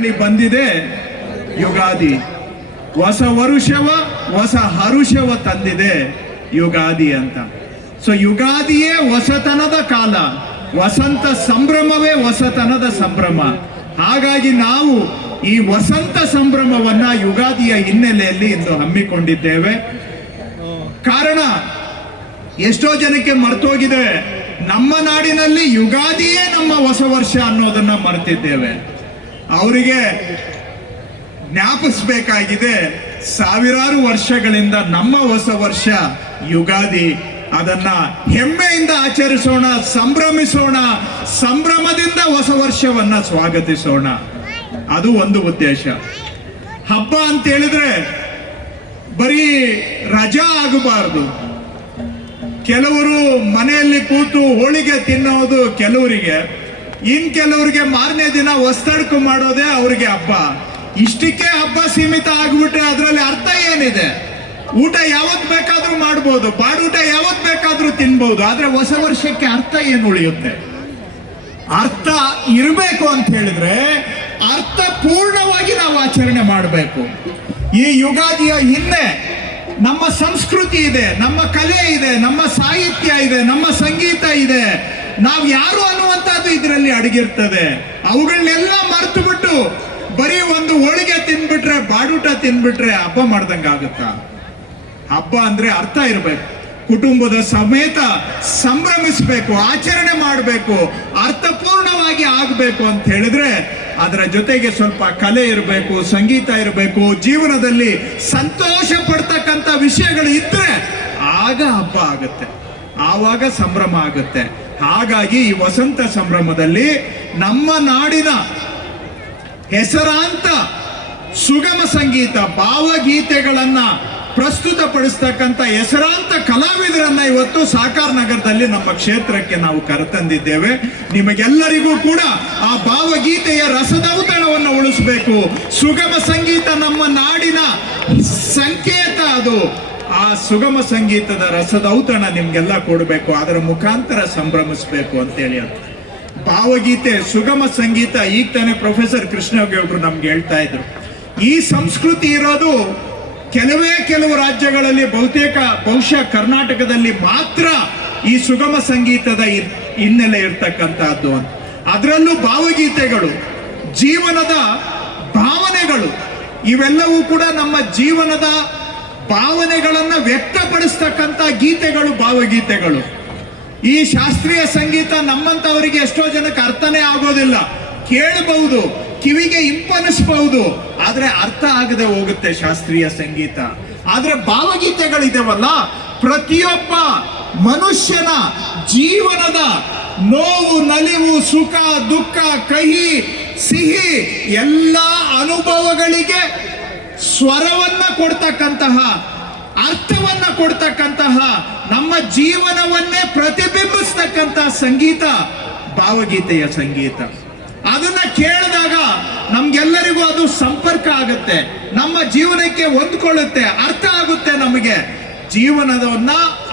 ಬಂದಿದೆ. ಯುಗಾದಿ. ಹೊಸ ವರುಷವ, ಹೊಸ ಹರುಷವ ತಂದಿದೆ ಯುಗಾದಿ ಅಂತ. ಸೊ ಯುಗಾದಿಯೇ ಹೊಸತನದ ಕಾಲ. ವಸಂತ ಸಂಭ್ರಮವೇ ಹೊಸತನದ ಸಂಭ್ರಮ. ಹಾಗಾಗಿ ನಾವು ಈ ವಸಂತ ಸಂಭ್ರಮವನ್ನ ಯುಗಾದಿಯ ಹಿನ್ನೆಲೆಯಲ್ಲಿ ಇಂದು ಹಮ್ಮಿಕೊಂಡಿದ್ದೇವೆ. ಕಾರಣ, ಎಷ್ಟೋ ಜನಕ್ಕೆ ಮರ್ತೋಗಿದೆ. ನಮ್ಮ ನಾಡಿನಲ್ಲಿ ಯುಗಾದಿಯೇ ನಮ್ಮ ಹೊಸ ವರ್ಷ ಅನ್ನೋದನ್ನ ಮರೆತಿದ್ದೇವೆ. ಅವರಿಗೆ ಜ್ಞಾಪಿಸಬೇಕಾಗಿದೆ ಸಾವಿರಾರು ವರ್ಷಗಳಿಂದ ನಮ್ಮ ಹೊಸ ವರ್ಷ ಯುಗಾದಿ. ಅದನ್ನ ಹೆಮ್ಮೆಯಿಂದ ಆಚರಿಸೋಣ, ಸಂಭ್ರಮಿಸೋಣ, ಸಂಭ್ರಮದಿಂದ ಹೊಸ ವರ್ಷವನ್ನ ಸ್ವಾಗತಿಸೋಣ. ಅದು ಒಂದು ಉದ್ದೇಶ. ಹಬ್ಬ ಅಂತ ಹೇಳಿದ್ರೆ ಬರೀ ರಜಾ ಆಗಬಾರದು. ಕೆಲವರು ಮನೆಯಲ್ಲಿ ಕೂತು ಹೋಳಿಗೆ ತಿನ್ನೋದು ಕೆಲವರಿಗೆ. ಇನ್ ಕೆಲವ್ರಿಗೆ ಮಾರನೇ ದಿನ ಹೊಸ್ತಡ್ಕು ಮಾಡೋದೇ ಅವ್ರಿಗೆ ಹಬ್ಬ. ಇಷ್ಟಕ್ಕೆ ಹಬ್ಬ ಸೀಮಿತ ಆಗ್ಬಿಟ್ರೆ ಅದರಲ್ಲಿ ಅರ್ಥ ಏನಿದೆ? ಊಟ ಯಾವತ್ ಬೇಕಾದ್ರೂ ಮಾಡ್ಬೋದು ಬಾಡೂಟ ಯಾವತ್ ಬೇಕಾದ್ರೂ ತಿನ್ಬಹುದು ಆದ್ರೆ ಹೊಸ ವರ್ಷಕ್ಕೆ ಅರ್ಥ ಏನು ಉಳಿಯುತ್ತೆ? ಅರ್ಥ ಇರಬೇಕು ಅಂತ ಹೇಳಿದ್ರೆ ಅರ್ಥ ಪೂರ್ಣವಾಗಿ ನಾವು ಆಚರಣೆ ಮಾಡಬೇಕು. ಈ ಯುಗಾದಿಯ ಹಿಂದೆ ನಮ್ಮ ಸಂಸ್ಕೃತಿ ಇದೆ, ನಮ್ಮ ಕಲೆ ಇದೆ, ನಮ್ಮ ಸಾಹಿತ್ಯ ಇದೆ, ನಮ್ಮ ಸಂಗೀತ ಇದೆ. ನಾವು ಯಾರು ಅನ್ನುವಂಥದ್ದು ಇದರಲ್ಲಿ ಅಡಗಿರ್ತದೆ. ಅವುಗಳನ್ನೆಲ್ಲ ಮರೆತು ಬಿಟ್ಟು ಬರೀ ಒಂದು ಹೋಳಿಗೆ ತಿನ್ಬಿಟ್ರೆ, ಬಾಡೂಟ ತಿನ್ಬಿಟ್ರೆ ಹಬ್ಬ ಮಾಡ್ದಂಗೆ ಆಗುತ್ತಾ? ಹಬ್ಬ ಅಂದ್ರೆ ಅರ್ಥ ಇರಬೇಕು. ಕುಟುಂಬದ ಸಮೇತ ಸಂಭ್ರಮಿಸಬೇಕು, ಆಚರಣೆ ಮಾಡಬೇಕು, ಅರ್ಥಪೂರ್ಣವಾಗಿ ಆಗಬೇಕು ಅಂತ ಹೇಳಿದ್ರೆ ಅದರ ಜೊತೆಗೆ ಸ್ವಲ್ಪ ಕಲೆ ಇರಬೇಕು, ಸಂಗೀತ ಇರಬೇಕು, ಜೀವನದಲ್ಲಿ ಸಂತೋಷ ಪಡ್ತಕ್ಕಂಥ ವಿಷಯಗಳು ಇದ್ರೆ ಆಗ ಹಬ್ಬ ಆಗುತ್ತೆ. ಆವಾಗ ಸಂಭ್ರಮ ಆಗುತ್ತೆ. ಹಾಗಾಗಿ ಈ ವಸಂತ ಸಂಭ್ರಮದಲ್ಲಿ ನಮ್ಮ ನಾಡಿನ ಹೆಸರಾಂತ ಸುಗಮ ಸಂಗೀತ ಭಾವಗೀತೆಗಳನ್ನ ಪ್ರಸ್ತುತಪಡಿಸ್ತಕ್ಕಂಥ ಹೆಸರಾಂತ ಕಲಾವಿದರನ್ನ ಇವತ್ತು ಸಾಕಾರ ನಗರದಲ್ಲಿ ನಮ್ಮ ಕ್ಷೇತ್ರಕ್ಕೆ ನಾವು ಕರೆತಂದಿದ್ದೇವೆ. ನಿಮಗೆಲ್ಲರಿಗೂ ಕೂಡ ಆ ಭಾವಗೀತೆಯ ರಸದೌತಣವನ್ನು ಉಳಿಸಬೇಕು. ಸುಗಮ ಸಂಗೀತ ನಮ್ಮ ನಾಡಿನ ಸಂಕೇತ ಅದು. ಆ ಸುಗಮ ಸಂಗೀತದ ರಸದೌತಣ ನಿಮ್ಗೆಲ್ಲ ಕೊಡಬೇಕು, ಅದರ ಮುಖಾಂತರ ಸಂಭ್ರಮಿಸಬೇಕು ಅಂತೇಳಿ ಅಂತ. ಭಾವಗೀತೆ, ಸುಗಮ ಸಂಗೀತ, ಈಗ ತಾನೇ ಪ್ರೊಫೆಸರ್ ಕೃಷ್ಣಗೌಡರು ನಮ್ಗೆ ಹೇಳ್ತಾ ಇದ್ರು. ಈ ಸಂಸ್ಕೃತಿ ಇರೋದು ಕೆಲವೇ ಕೆಲವು ರಾಜ್ಯಗಳಲ್ಲಿ ಬಹುತೇಕ, ಬಹುಶಃ ಕರ್ನಾಟಕದಲ್ಲಿ ಮಾತ್ರ ಈ ಸುಗಮ ಸಂಗೀತದ ಹಿನ್ನೆಲೆ ಇರ್ತಕ್ಕಂಥದ್ದು ಅಂತ. ಅದರಲ್ಲೂ ಭಾವಗೀತೆಗಳು, ಜೀವನದ ಭಾವನೆಗಳು, ಇವೆಲ್ಲವೂ ಕೂಡ ನಮ್ಮ ಜೀವನದ ಭಾವನೆಗಳನ್ನ ವ್ಯಕ್ತಪಡಿಸ್ತಕ್ಕಂಥ ಗೀತೆಗಳು ಭಾವಗೀತೆಗಳು. ಈ ಶಾಸ್ತ್ರೀಯ ಸಂಗೀತ ನಮ್ಮಂತವರಿಗೆ ಎಷ್ಟೋ ಜನಕ್ಕೆ ಅರ್ಥನೇ ಆಗೋದಿಲ್ಲ. ಕೇಳಬಹುದು, ಕಿವಿಗೆ ಇಂಪನಿಸಬಹುದು, ಆದ್ರೆ ಅರ್ಥ ಆಗದೆ ಹೋಗುತ್ತೆ ಶಾಸ್ತ್ರೀಯ ಸಂಗೀತ. ಆದ್ರೆ ಭಾವಗೀತೆಗಳಿದಾವಲ್ಲ, ಪ್ರತಿಯೊಬ್ಬ ಮನುಷ್ಯನ ಜೀವನದ ನೋವು, ನಲಿವು, ಸುಖ, ದುಃಖ, ಕಹಿ, ಸಿಹಿ, ಎಲ್ಲ ಅನುಭವಗಳಿಗೆ ಸ್ವರವನ್ನ ಕೊಡ್ತಕ್ಕಂತಹ, ಅರ್ಥವನ್ನ ಕೊಡ್ತಕ್ಕಂತಹ, ನಮ್ಮ ಜೀವನವನ್ನೇ ಪ್ರತಿಬಿಂಬಿಸ್ತಕ್ಕಂತಹ ಸಂಗೀತ ಭಾವಗೀತೆಯ ಸಂಗೀತ. ಅದನ್ನ ಕೇಳಿದಾಗ ನಮ್ಗೆಲ್ಲರಿಗೂ ಅದು ಸಂಪರ್ಕ ಆಗುತ್ತೆ, ನಮ್ಮ ಜೀವನಕ್ಕೆ ಹೊಂದ್ಕೊಳ್ಳುತ್ತೆ, ಅರ್ಥ ಆಗುತ್ತೆ ನಮಗೆ. ಜೀವನದವನ್ನ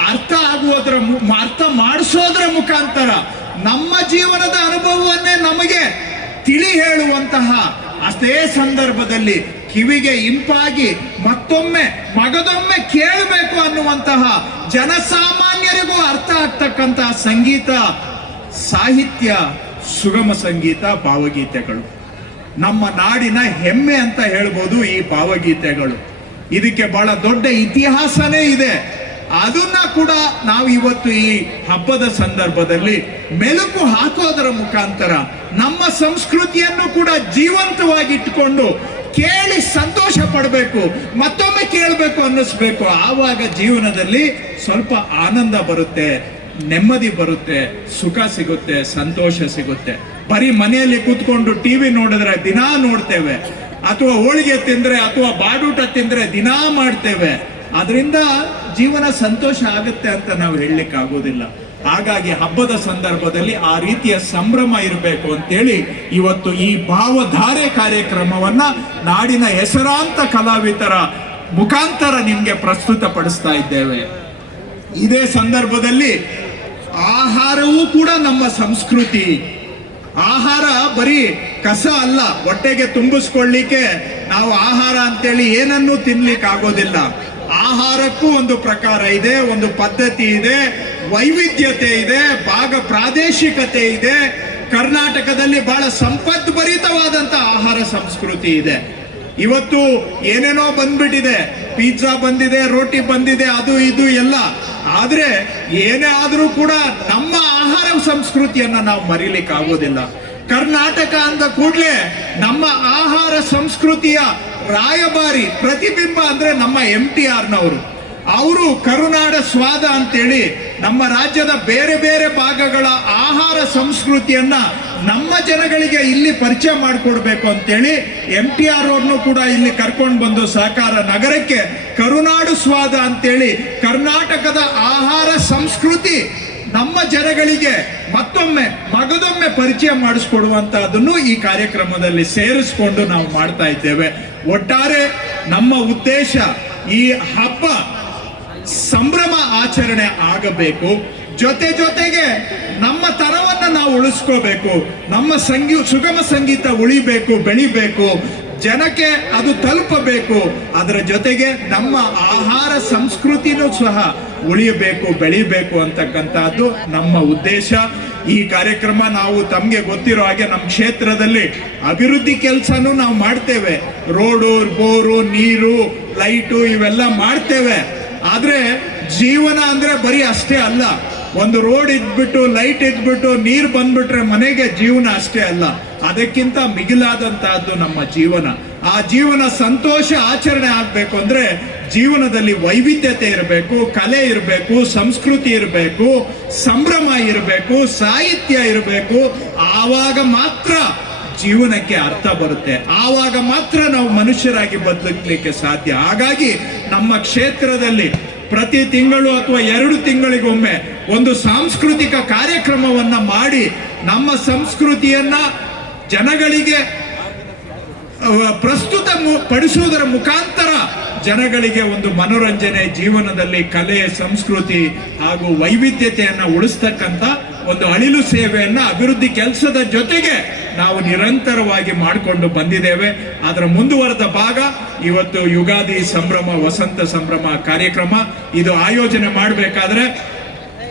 ಅರ್ಥ ಆಗುವುದರ ಅರ್ಥ ಮಾಡಿಸೋದ್ರ ಮುಖಾಂತರ ನಮ್ಮ ಜೀವನದ ಅನುಭವವನ್ನೇ ನಮಗೆ ತಿಳಿ ಹೇಳುವಂತಹ ಅಷ್ಟೇ ಸಂದರ್ಭದಲ್ಲಿ ಕಿವಿಗೆ ಇಂಪಾಗಿ ಮತ್ತೊಮ್ಮೆ ಮಗದೊಮ್ಮೆ ಕೇಳಬೇಕು ಅನ್ನುವಂತಹ ಜನಸಾಮಾನ್ಯರಿಗೂ ಅರ್ಥ ಆಗ್ತಕ್ಕಂತಹ ಸಂಗೀತ, ಸಾಹಿತ್ಯ, ಸುಗಮ ಸಂಗೀತ, ಭಾವಗೀತೆಗಳು. ನಮ್ಮ ನಾಡಿನ ಹೆಮ್ಮೆ ಅಂತ ಹೇಳ್ಬೋದು ಈ ಭಾವಗೀತೆಗಳು. ಇದಕ್ಕೆ ಬಹಳ ದೊಡ್ಡ ಇತಿಹಾಸನೇ ಇದೆ. ಅದನ್ನ ಕೂಡ ನಾವು ಇವತ್ತು ಈ ಹಬ್ಬದ ಸಂದರ್ಭದಲ್ಲಿ ಮೆಲುಕು ಹಾಕೋದರ ಮುಖಾಂತರ ನಮ್ಮ ಸಂಸ್ಕೃತಿಯನ್ನು ಕೂಡ ಜೀವಂತವಾಗಿ ಇಟ್ಕೊಂಡು ಕೇಳಿ ಸಂತೋಷ ಪಡಬೇಕು, ಮತ್ತೊಮ್ಮೆ ಕೇಳಬೇಕು ಅನ್ನಿಸ್ಬೇಕು. ಆವಾಗ ಜೀವನದಲ್ಲಿ ಸ್ವಲ್ಪ ಆನಂದ ಬರುತ್ತೆ, ನೆಮ್ಮದಿ ಬರುತ್ತೆ, ಸುಖ ಸಿಗುತ್ತೆ, ಸಂತೋಷ ಸಿಗುತ್ತೆ. ಬರೀ ಮನೆಯಲ್ಲಿ ಕೂತ್ಕೊಂಡು ಟಿವಿ ನೋಡಿದ್ರೆ ದಿನಾ ನೋಡ್ತೇವೆ, ಅಥವಾ ಹೋಳಿಗೆ ತಿಂದ್ರೆ ಅಥವಾ ಬಾಡೂಟ ತಿಂದ್ರೆ ದಿನಾ ಮಾಡ್ತೇವೆ. ಅದರಿಂದ ಜೀವನ ಸಂತೋಷ ಆಗುತ್ತೆ ಅಂತ ನಾವು ಹೇಳಲಿಕ್ಕೆ ಆಗೋದಿಲ್ಲ ಹಾಗಾಗಿ ಹಬ್ಬದ ಸಂದರ್ಭದಲ್ಲಿ ಆ ರೀತಿಯ ಸಂಭ್ರಮ ಇರಬೇಕು ಅಂತೇಳಿ ಇವತ್ತು ಈ ಭಾವಧಾರೆ ಕಾರ್ಯಕ್ರಮವನ್ನ ನಾಡಿನ ಹೆಸರಾಂತ ಕಲಾವಿದರ ಮುಖಾಂತರ ನಿಮ್ಗೆ ಪ್ರಸ್ತುತಪಡಿಸ್ತಾ ಇದ್ದೇವೆ. ಇದೇ ಸಂದರ್ಭದಲ್ಲಿ ಆಹಾರವೂ ಕೂಡ ನಮ್ಮ ಸಂಸ್ಕೃತಿ. ಆಹಾರ ಬರೀ ಕಸ ಅಲ್ಲ, ಹೊಟ್ಟೆಗೆ ತುಂಬಿಸ್ಕೊಳ್ಳಿಕ್ಕೆ ನಾವು ಆಹಾರ ಅಂತೇಳಿ ಏನನ್ನೂ ತಿನ್ಲಿಕ್ಕೆ ಆಗೋದಿಲ್ಲ ಆಹಾರಕ್ಕೂ ಒಂದು ಪ್ರಕಾರ ಇದೆ, ಒಂದು ಪದ್ಧತಿ ಇದೆ ವೈವಿಧ್ಯತೆ ಇದೆ, ಭಾಗ ಪ್ರಾದೇಶಿಕತೆ ಇದೆ, ಕರ್ನಾಟಕದಲ್ಲಿ ಬಹಳ ಸಂಪದ್ಭರಿತವಾದಂತ ಆಹಾರ ಸಂಸ್ಕೃತಿ ಇದೆ. ಇವತ್ತು ಏನೇನೋ ಬಂದ್ಬಿಟ್ಟಿದೆ ಪಿಜ್ಜಾ ಬಂದಿದೆ, ರೋಟಿ ಬಂದಿದೆ, ಅದು ಇದು ಎಲ್ಲ. ಆದ್ರೆ ಏನೇ ಆದರೂ ಕೂಡ ನಮ್ಮ ಆಹಾರ ಸಂಸ್ಕೃತಿಯನ್ನ ನಾವು ಮರಿಲಿಕ್ಕೆ ಆಗೋದಿಲ್ಲ. ಕರ್ನಾಟಕ ಅಂದ ಕೂಡಲೇ ನಮ್ಮ ಆಹಾರ ಸಂಸ್ಕೃತಿಯ ರಾಯಭಾರಿ ಪ್ರತಿಬಿಂಬ ಅಂದ್ರೆ ನಮ್ಮ ಎಂ ಟಿ ಆರ್ನವರು ಅವರು ಕರುನಾಡ ಸ್ವಾದ ಅಂತೇಳಿ ನಮ್ಮ ರಾಜ್ಯದ ಬೇರೆ ಬೇರೆ ಭಾಗಗಳ ಆಹಾರ ಸಂಸ್ಕೃತಿಯನ್ನ ನಮ್ಮ ಜನಗಳಿಗೆ ಇಲ್ಲಿ ಪರಿಚಯ ಮಾಡಿಕೊಡ್ಬೇಕು ಅಂತೇಳಿ ಎಂ ಟಿ ಆರ್ ಅವ್ರನ್ನು ಕೂಡ ಇಲ್ಲಿ ಕರ್ಕೊಂಡು ಬಂದು ಸಹಕಾರ ನಗರಕ್ಕೆ ಕರುನಾಡು ಸ್ವಾದ ಅಂತೇಳಿ ಕರ್ನಾಟಕದ ಆಹಾರ ಸಂಸ್ಕೃತಿ ನಮ್ಮ ಜನಗಳಿಗೆ ಮತ್ತೊಮ್ಮೆ ಮಗದೊಮ್ಮೆ ಪರಿಚಯ ಮಾಡಿಸ್ಕೊಡುವಂತಹದನ್ನು ಈ ಕಾರ್ಯಕ್ರಮದಲ್ಲಿ ಸೇರಿಸ್ಕೊಂಡು ನಾವು ಮಾಡ್ತಾ ಇದ್ದೇವೆ. ಒಟ್ಟಾರೆ ನಮ್ಮ ಉದ್ದೇಶ ಈ ಹಬ್ಬ ಸಂಭ್ರಮ ಆಚರಣೆ ಆಗಬೇಕು. ಜೊತೆ ಜೊತೆಗೆ ನಮ್ಮ ತರವನ್ನ ನಾವು ಉಳಿಸ್ಕೋಬೇಕು. ನಮ್ಮ ಸಂಗೀ, ಸುಗಮ ಸಂಗೀತ ಉಳಿಬೇಕು, ಬೆಳಿಬೇಕು. ಜನಕ್ಕೆ ಅದು ತಲುಪಬೇಕು. ಅದರ ಜೊತೆಗೆ ನಮ್ಮ ಆಹಾರ ಸಂಸ್ಕೃತಿನೂ ಸಹ ಉಳಿಯಬೇಕು, ಬೆಳಿಬೇಕು ಅಂತಕ್ಕಂಥದ್ದು ನಮ್ಮ ಉದ್ದೇಶ. ಈ ಕಾರ್ಯಕ್ರಮ ನಾವು ತಮಗೆ ಗೊತ್ತಿರೋ ಹಾಗೆ ನಮ್ಮ ಕ್ಷೇತ್ರದಲ್ಲಿ ಅಭಿವೃದ್ಧಿ ಕೆಲಸನೂ ನಾವು ಮಾಡ್ತೇವೆ. ರೋಡು, ಬೋರು, ನೀರು, ಲೈಟು ಇವೆಲ್ಲ ಮಾಡ್ತೇವೆ. ಆದ್ರೆ ಜೀವನ ಅಂದ್ರೆ ಬರೀ ಅಷ್ಟೇ ಅಲ್ಲ. ಒಂದು ರೋಡ್ ಇದ್ಬಿಟ್ಟು, ಲೈಟ್ ಇದ್ಬಿಟ್ಟು, ನೀರು ಬಂದ್ಬಿಟ್ರೆ ಮನೆಗೆ ಜೀವನ ಅಷ್ಟೇ ಅಲ್ಲ. ಅದಕ್ಕಿಂತ ಮಿಗಿಲಾದಂತಹದ್ದು ನಮ್ಮ ಜೀವನ. ಆ ಜೀವನ ಸಂತೋಷ ಆಚರಣೆ ಆಗ್ಬೇಕು ಅಂದ್ರೆ ಜೀವನದಲ್ಲಿ ವೈವಿಧ್ಯತೆ ಇರಬೇಕು, ಕಲೆ ಇರಬೇಕು, ಸಂಸ್ಕೃತಿ ಇರಬೇಕು, ಸಂಭ್ರಮ ಇರಬೇಕು, ಸಾಹಿತ್ಯ ಇರಬೇಕು. ಆವಾಗ ಮಾತ್ರ ಜೀವನಕ್ಕೆ ಅರ್ಥ ಬರುತ್ತೆ. ಆವಾಗ ಮಾತ್ರ ನಾವು ಮನುಷ್ಯರಾಗಿ ಬದುಕಲಿಕ್ಕೆ ಸಾಧ್ಯ. ಹಾಗಾಗಿ ನಮ್ಮ ಕ್ಷೇತ್ರದಲ್ಲಿ ಪ್ರತಿ ತಿಂಗಳು ಅಥವಾ ಎರಡು ತಿಂಗಳಿಗೊಮ್ಮೆ ಒಂದು ಸಾಂಸ್ಕೃತಿಕ ಕಾರ್ಯಕ್ರಮವನ್ನ ಮಾಡಿ ನಮ್ಮ ಸಂಸ್ಕೃತಿಯನ್ನ ಜನಗಳಿಗೆ ಪ್ರಸ್ತುತ ಪಡಿಸುವುದರ ಮುಖಾಂತರ ಜನಗಳಿಗೆ ಒಂದು ಮನೋರಂಜನೆ, ಜೀವನದಲ್ಲಿ ಕಲೆ, ಸಂಸ್ಕೃತಿ ಹಾಗೂ ವೈವಿಧ್ಯತೆಯನ್ನು ಉಳಿಸ್ತಕ್ಕಂಥ ಒಂದು ಅಣಿಲು ಸೇವೆಯನ್ನು ಅಭಿವೃದ್ಧಿ ಕೆಲಸದ ಜೊತೆಗೆ ನಾವು ನಿರಂತರವಾಗಿ ಮಾಡಿಕೊಂಡು ಬಂದಿದ್ದೇವೆ. ಅದರ ಮುಂದುವರೆದ ಭಾಗ ಇವತ್ತು ಯುಗಾದಿ ಸಂಭ್ರಮ, ವಸಂತ ಸಂಭ್ರಮ ಕಾರ್ಯಕ್ರಮ. ಇದು ಆಯೋಜನೆ ಮಾಡಬೇಕಾದ್ರೆ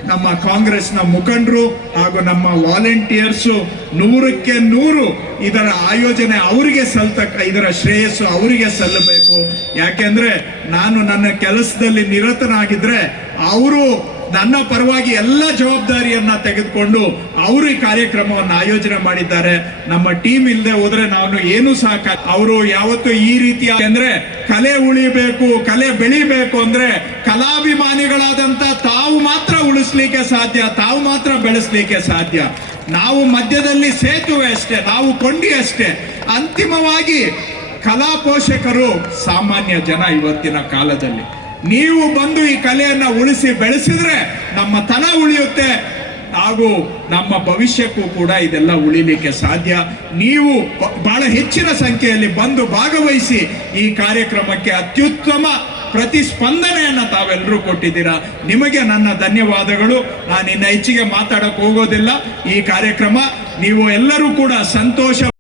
ನಮ್ಮ ಕಾಂಗ್ರೆಸ್ನ ಮುಖಂಡರು ಹಾಗೂ ನಮ್ಮ ವಾಲಂಟಿಯರ್ಸು ನೂರಕ್ಕೆ ನೂರು ಇದರ ಆಯೋಜನೆ ಅವರಿಗೆ ಸಲ್ತಕ್ಕ ಇದರ ಶ್ರೇಯಸ್ಸು ಅವರಿಗೆ ಸಲ್ಲಬೇಕು. ಯಾಕೆಂದ್ರೆ ನಾನು ನನ್ನ ಕೆಲಸದಲ್ಲಿ ನಿರತನಾಗಿದ್ರೆ ಅವರು ನನ್ನ ಪರವಾಗಿ ಎಲ್ಲ ಜವಾಬ್ದಾರಿಯನ್ನ ತೆಗೆದುಕೊಂಡು ಅವರು ಈ ಕಾರ್ಯಕ್ರಮವನ್ನು ಆಯೋಜನೆ ಮಾಡಿದ್ದಾರೆ. ನಮ್ಮ ಟೀಮ್ ಇಲ್ಲದೆ ಹೋದ್ರೆ ನಾನು ಏನು ಸಾಕ ಅವರು ಯಾವತ್ತು ಈ ರೀತಿಯ ಅಂದ್ರೆ ಕಲೆ ಉಳಿಬೇಕು, ಕಲೆ ಬೆಳಿಬೇಕು ಅಂದ್ರೆ ಕಲಾಭಿಮಾನಿಗಳಾದಂತ ತಾವು ಮಾತ್ರ ಉಳಿಸ್ಲಿಕ್ಕೆ ಸಾಧ್ಯ, ತಾವು ಮಾತ್ರ ಬೆಳೆಸ್ಲಿಕ್ಕೆ ಸಾಧ್ಯ. ನಾವು ಮಧ್ಯದಲ್ಲಿ ಸೇತುವೆ ಅಷ್ಟೇ, ನಾವು ಕೊಂಡಿ ಅಷ್ಟೇ. ಅಂತಿಮವಾಗಿ ಕಲಾ ಪೋಷಕರು ಸಾಮಾನ್ಯ ಜನ ಇವತ್ತಿನ ಕಾಲದಲ್ಲಿ. ನೀವು ಬಂದು ಈ ಕಲೆಯನ್ನ ಉಳಿಸಿ ಬೆಳೆಸಿದ್ರೆ ನಮ್ಮ ತನ ಉಳಿಯುತ್ತೆ. ಹಾಗೂ ನಮ್ಮ ಭವಿಷ್ಯಕ್ಕೂ ಕೂಡ ಇದೆಲ್ಲ ಉಳಿಲಿಕ್ಕೆ ಸಾಧ್ಯ. ನೀವು ಬಹಳ ಹೆಚ್ಚಿನ ಸಂಖ್ಯೆಯಲ್ಲಿ ಬಂದು ಭಾಗವಹಿಸಿ ಈ ಕಾರ್ಯಕ್ರಮಕ್ಕೆ ಅತ್ಯುತ್ತಮ ಪ್ರತಿಸ್ಪಂದನೆಯನ್ನು ತಾವೆಲ್ಲರೂ ಕೊಟ್ಟಿದ್ದೀರಾ. ನಿಮಗೆ ನನ್ನ ಧನ್ಯವಾದಗಳು. ನಾನು ಇನ್ನು ಹೆಚ್ಚಿಗೆ ಮಾತಾಡಕ್ಕೆ ಹೋಗೋದಿಲ್ಲ. ಈ ಕಾರ್ಯಕ್ರಮ ನೀವು ಎಲ್ಲರೂ ಕೂಡ ಸಂತೋಷ